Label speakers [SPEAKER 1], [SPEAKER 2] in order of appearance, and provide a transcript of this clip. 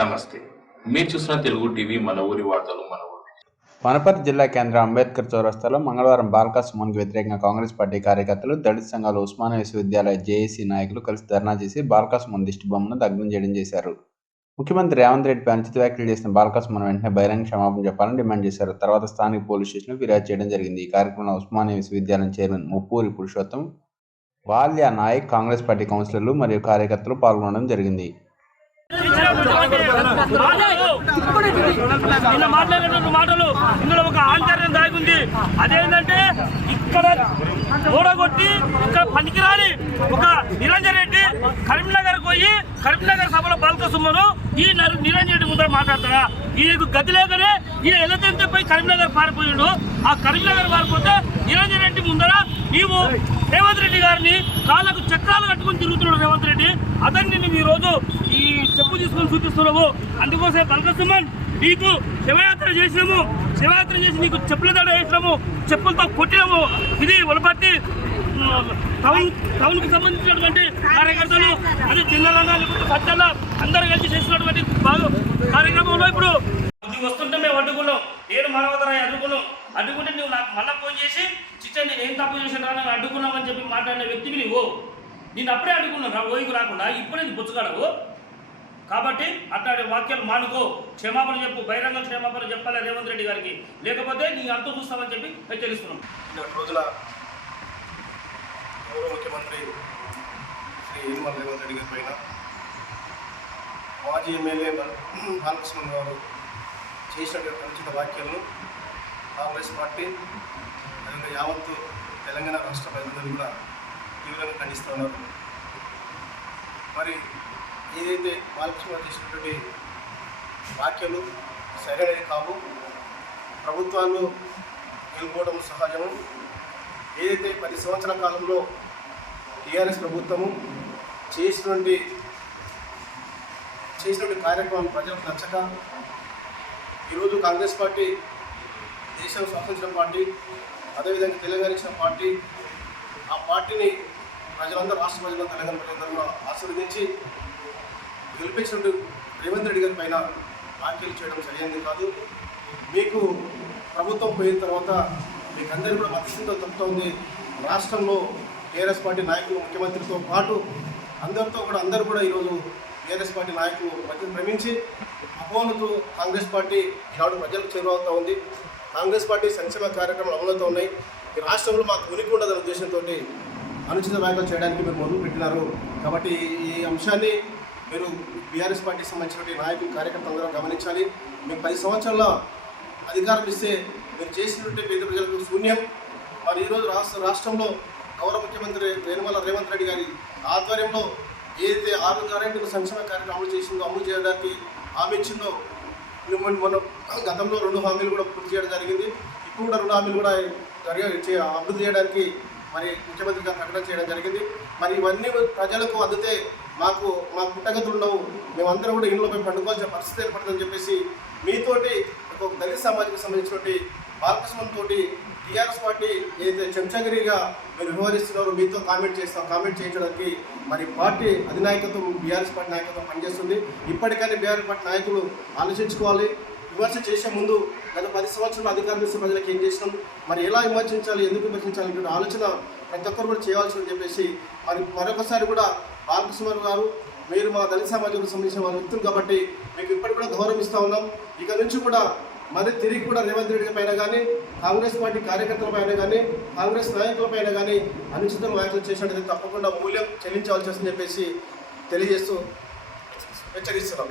[SPEAKER 1] నమస్తే. మీరు చూసిన తెలుగు టీవీ మన ఊరి వార్తలు మన
[SPEAKER 2] వనపర్తి జిల్లా కేంద్ర అంబేద్కర్ చౌరస్తాలో మంగళవారం బాల్కా సుమన్కి వ్యతిరేకంగా కాంగ్రెస్ పార్టీ కార్యకర్తలు దళిత సంఘాలు ఉస్మానియా విశ్వవిద్యాలయ జేఏసీ నాయకులు కలిసి ధర్నా చేసి బాల్కా సుమన్ దిష్టి బొమ్మను దగ్ధం చేయడం చేశారు. ముఖ్యమంత్రి రేవంత్ రెడ్డిపై అనుచిత వ్యాఖ్యలు చేసిన బాల్కా సుమన్ వెంటనే బహిరంగ క్షమాపణ చెప్పాలని డిమాండ్ చేశారు. తర్వాత స్థానిక పోలీస్ స్టేషన్లో ఫిర్యాదు చేయడం జరిగింది. ఈ కార్యక్రమంలో ఉస్మానియా విశ్వవిద్యాలయం చైర్మన్ ముప్పూరి పురుషోత్తం వాల్య నాయక్ కాంగ్రెస్ పార్టీ కౌన్సిలర్లు మరియు కార్యకర్తలు పాల్గొనడం జరిగింది.
[SPEAKER 3] నిన్న మాట్లాడినటువంటి మాటలు ఇందులో ఒక ఆంతర్యం దాగుంది అదేంటంటే ఇక్కడ ఓడగొట్టి ఇక్కడ పనికిరాని ఒక నిరంజన్ రెడ్డి కరీంనగర్ పోయి కరీంనగర్ సభలో బల్క సుమ్మను ఈ నిరంజన్ రెడ్డి ముందర మాట్లాడతారా ఈయనకు గది లేకనే ఈయన ఎల్లతెంత పోయి కరీంనగర్ పారిపోయాడు. ఆ కరీంనగర్ పారిపోతే నిరంజన్ నీవు రేవంత్ రెడ్డి గారిని కాళ్ళకు చక్రాలు కట్టుకుని తిరుగుతున్నాడు రేవంత్ రెడ్డి. అతన్ని నువ్వు ఈరోజు రోజు ఈ చెప్పు తీసుకొని చూపిస్తున్నావు. అందుకోసం కనకసింహన్ నీకు శివయాత్ర చేసినాము. శివయాత్ర చేసి నీకు చెప్పుల దండ వేసినాము. చెప్పులతో కొట్టినాము. ఇది వలపట్టి టౌన్ టౌన్కి సంబంధించినటువంటి కార్యకర్తలు అదే జిల్లాలన్నా లేకపోతే సత్యాల అందరూ కలిసి చేసినటువంటి కార్యక్రమంలో ఇప్పుడు నువ్వు వస్తుంటే మేము అడ్డుకున్నాం నేను మానవతరాయి అడ్డుకున్నాం అడ్డుకుంటే నువ్వు నాకు మళ్ళీ ఫోన్ చేసి చిచ్చా నేను ఏం తప్పు చేసిన రా అడ్డుకున్నామని చెప్పి మాట్లాడిన వ్యక్తివి నువ్వు నేను అప్పుడే అడ్డుకున్నాను రా ఓయికి రాకుండా ఇప్పుడే నీ బుచ్చగడవు. కాబట్టి అట్లాంటి వాక్యాలు మానుకో. క్షమాపణ చెప్పు బహిరంగ క్షమాపణ చెప్పాలి రేవంత్ రెడ్డి గారికి? లేకపోతే నీ అంత చూస్తామని చెప్పి హెచ్చరిస్తున్నాం
[SPEAKER 4] రోజుల గౌరవ ముఖ్యమంత్రి శ్రీ యనమల రేవంత్ రెడ్డి గారి పైన మాజీ ఎమ్మెల్యే బాలకృష్ణ గారు చేసినటువంటి అనుచిత వాక్యాలను కాంగ్రెస్ పార్టీ అదేవిధంగా యావత్తు తెలంగాణ రాష్ట్ర ప్రజలందరూ కూడా తీవ్రంగా ఖండిస్తున్నారు మరి ఏదైతే బాలకృష్ణ చేసినటువంటి వ్యాఖ్యలు సరైనవి కావు ప్రభుత్వాలు గెలుపోవడం సహజము. ఏదైతే పది సంవత్సరాల కాలంలో టీఆర్ఎస్ ప్రభుత్వము చేసినటువంటి చేసినటువంటి కార్యక్రమం ప్రజలకు నచ్చక ఈరోజు కాంగ్రెస్ పార్టీ దేశం స్వాతంత్ర పార్టీ అదేవిధంగా తెలంగాణ ఇచ్చిన పార్టీ ఆ పార్టీని ప్రజలందరూ రాష్ట్ర ప్రజలందరూ తెలంగాణ ప్రజలందరూ కూడా ఆశీర్వదించి గెలిపించినట్టు రేవంత్ రెడ్డి గారి పైన వ్యాఖ్యలు చేయడం సరైనది కాదు. మీకు ప్రభుత్వం పోయిన తర్వాత మీకు కూడా కూడా మధ్యస్థితితో తప్పుతోంది. రాష్ట్రంలో టీఆర్ఎస్ పార్టీ నాయకులు ముఖ్యమంత్రితో పాటు అందరితో కూడా అందరూ కూడా ఈరోజు టీఆర్ఎస్ పార్టీ నాయకులు మధ్య భ్రమించి అపోహలతో కాంగ్రెస్ పార్టీ ఈనాడు ప్రజలకు చేరువవుతూ ఉంది. కాంగ్రెస్ పార్టీ సంక్షేమ కార్యక్రమాలు అమలుతో ఉన్నాయి. ఈ రాష్ట్రంలో మాకు ఉనికి ఉండదనే ఉద్దేశంతో అనుచిత వ్యాఖ్యలు చేయడానికి మీరు మొదలు పెట్టినారు. కాబట్టి ఈ అంశాన్ని మీరు బీఆర్ఎస్ పార్టీకి సంబంధించిన నాయకులు కార్యకర్తలు అందరూ గమనించాలి. మేము పది సంవత్సరాల అధికారం ఇస్తే మీరు చేసినటువంటి పేద ప్రజలకు శూన్యం. మరి ఈరోజు రాష్ట్ర రాష్ట్రంలో గౌరవ ముఖ్యమంత్రి వేణుమల రేవంత్ రెడ్డి గారి ఆధ్వర్యంలో ఏదైతే ఆరు గ్యారెంటీలు సంక్షేమ కార్యక్రమం అమలు చేసిందో అమలు చేయడానికి హామీ ఇచ్చిందో మొన్న గతంలో రెండు హామీలు కూడా పూర్తి చేయడం జరిగింది. ఇప్పుడు కూడా రెండు హామీలు కూడా జరిగే చే- అభివృద్ధి చేయడానికి మరి ముఖ్యమంత్రి గారు ప్రకటన చేయడం జరిగింది. మరి ఇవన్నీ ప్రజలకు అందితే మాకు మా పుట్టగతులు ఉండవు. మేమందరం కూడా ఇంట్లో మేము పండుకోవాల్సిన పరిస్థితి ఏర్పడుతుందని చెప్పేసి మీతోటి ఒక దళిత సమాజానికి సంబంధించినటువంటి బాలకృష్ణ తోటి టీఆర్ఎస్ పార్టీ ఏదైతే చెంచగిరిగా మీరు వ్యవహరిస్తున్నారో మీతో కామెంట్ చేస్తాం కామెంట్ చేయించడానికి మరి పార్టీ అధినాయకత్వం బీఆర్ఎస్ పార్టీ నాయకత్వం పనిచేస్తుంది. ఇప్పటికైనా బీఆర్ఎస్ పార్టీ నాయకులు ఆలోచించుకోవాలి. విమర్శ చేసే ముందు గత పది సంవత్సరాలు అధికారం చేసిన ప్రజలకు ఏం చేసినాం? మరి ఎలా విమర్శించాలి? ఎందుకు విమర్శించాలి? ఆలోచన ప్రతి ఒక్కరు కూడా చేయాల్సిందని చెప్పేసి మరి మరొకసారి కూడా బాలకృష్ణ గారు మీరు మా దళిత సమాజంకు సంబంధించిన వారి వ్యక్తులు కాబట్టి మీకు ఇప్పటికి కూడా గౌరవం ఇస్తూ ఉన్నాం. ఇక నుంచి కూడా మరి తిరిగి కూడా రేవంత్ రెడ్డి పైన కానీ కాంగ్రెస్ పార్టీ కార్యకర్తల పైన కానీ కాంగ్రెస్ నాయకుల పైన కానీ అనుచిత వ్యాఖ్యలు చేసినట్టు తప్పకుండా మూల్యం చెల్లించవలసి చెప్పేసి తెలియజేస్తూ హెచ్చరిస్తున్నాం.